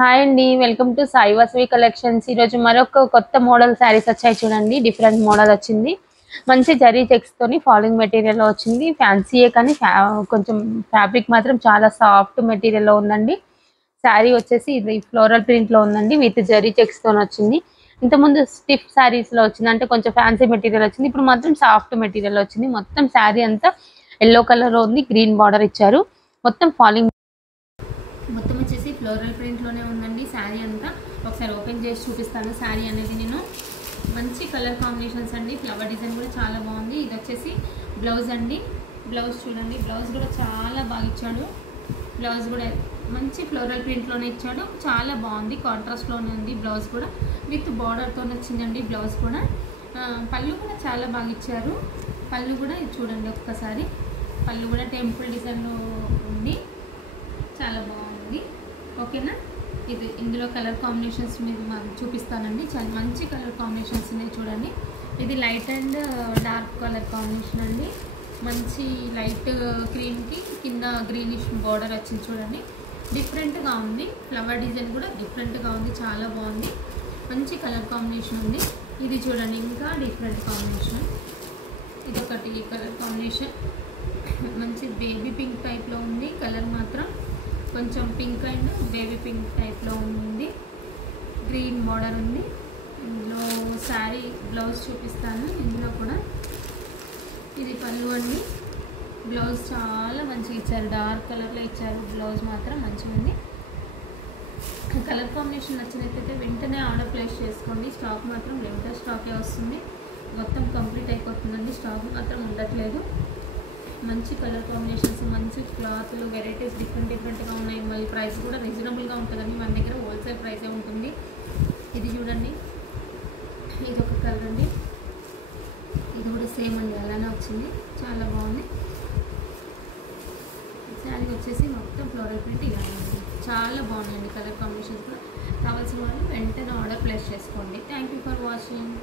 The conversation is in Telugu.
హాయ్ అండి. Welcome to Sai Vasavi collections. ఈరోజు మరొక కొత్త మోడల్ శారీస్ వచ్చాయి చూడండి. డిఫరెంట్ మోడల్ వచ్చింది. మంచి జరీ చెక్స్ తోని ఫాలింగ్ మెటీరియల్ వచ్చింది. ఫ్యాన్సీయే కానీ కొంచెం ఫ్యాబ్రిక్ మాత్రం చాలా సాఫ్ట్ మెటీరియల్ లో ఉందండి. శారీ వచ్చేసి ఇది ఫ్లోరల్ ప్రింట్ లో ఉందండి. విత్ జరీ చెక్స్ తోని వచ్చింది. ఇంతకుముందు స్టిఫ్ శారీస్ లో వచ్చింది, అంటే కొంచెం ఫ్యాన్సీ మెటీరియల్ వచ్చింది. ఇప్పుడు మాత్రం సాఫ్ట్ మెటీరియల్ వచ్చింది. మొత్తం శారీ అంతా ఎల్లో కలర్ ఉంది. గ్రీన్ బార్డర్ ఇచ్చారు. మొత్తం ఫాలింగ్ మొత్తం వచ్చేసి ఫ్లోరల్ ప్రింట్లోనే ఉందండి శారీ అంతా. ఒకసారి ఓపెన్ చేసి చూపిస్తాను శారీ అనేది నేను. మంచి కలర్ కాంబినేషన్స్ అండి. ఫ్లవర్ డిజైన్ కూడా చాలా బాగుంది. ఇది వచ్చేసి బ్లౌజ్ అండి. బ్లౌజ్ చూడండి, బ్లౌజ్ కూడా చాలా బాగా ఇచ్చాడు. బ్లౌజ్ కూడా మంచి ఫ్లోరల్ ప్రింట్లోనే ఇచ్చాడు. చాలా బాగుంది, కాంట్రాస్ట్లోనే ఉంది. బ్లౌజ్ కూడా విత్ బార్డర్తో వచ్చిందండి. బ్లౌజ్ కూడా పళ్ళు కూడా చాలా బాగా ఇచ్చారు. పళ్ళు కూడా చూడండి ఒక్కసారి. పళ్ళు కూడా టెంపుల్ డిజైన్లో ఉంది. చాలా బాగుంది. ఓకేనా. ఇది ఇందులో కలర్ కాంబినేషన్స్ మీరు చూపిస్తానండి. చాలా మంచి కలర్ కాంబినేషన్స్ ఉన్నాయి చూడండి. ఇది light and dark colour combination అండి. మంచి లైట్ క్రీమ్కి కింద గ్రీనిష్ బార్డర్ వచ్చింది చూడండి. డిఫరెంట్గా ఉంది. ఫ్లవర్ డిజైన్ కూడా డిఫరెంట్గా ఉంది. చాలా బాగుంది. మంచి కలర్ కాంబినేషన్ ఉంది. ఇది చూడండి, ఇంకా డిఫరెంట్ కాంబినేషన్. ఇది ఒకటి కలర్ కాంబినేషన్. మంచి బేబీ పింక్ టైప్లో ఉంది. కలర్ మాత్రం కొంచెం పింక్ అండ్ బేబీ పింక్ టైప్లో ఉంది. గ్రీన్ బార్డర్ ఉంది. ఇందులో శారీ బ్లౌజ్ చూపిస్తాను. ఇందులో కూడా ఇది పళ్ళు అండి. బ్లౌజ్ చాలా మంచిగా ఇచ్చారు. డార్క్ కలర్లో ఇచ్చారు. బ్లౌజ్ మాత్రం మంచిగా ఉంది. కలర్ కాంబినేషన్ నచ్చినట్లయితే వెంటనే ఆర్డర్ ప్లేస్ చేసుకోండి. స్టాక్ మాత్రం లిమిటెడ్ స్టాకే వస్తుంది. మొత్తం కంప్లీట్ అయిపోతుందండి. స్టాక్ మాత్రం ఉండట్లేదు. మంచి కలర్ కాంబినేషన్స్, మంచి క్లాత్లు, వెరైటీస్ డిఫరెంట్గా ఉన్నాయి. మళ్ళీ ప్రైస్ కూడా రీజనబుల్గా ఉంటుందండి. మన దగ్గర హోల్సేల్ ప్రైసే ఉంటుంది. ఇది చూడండి, ఇది ఒక కలర్ అండి. ఇది కూడా సేమ్ అండి, అలానే వచ్చింది. చాలా బాగుంది. శారీ వచ్చేసి మొత్తం ఫ్లోరల్ ప్రింట్ ఇలా ఉంది. చాలా బాగున్నాయండి కలర్ కాంబినేషన్స్ కూడా. కావాల్సిన వాళ్ళు వెంటనే ఆర్డర్ ప్లేస్ చేసుకోండి. Thank you for watching.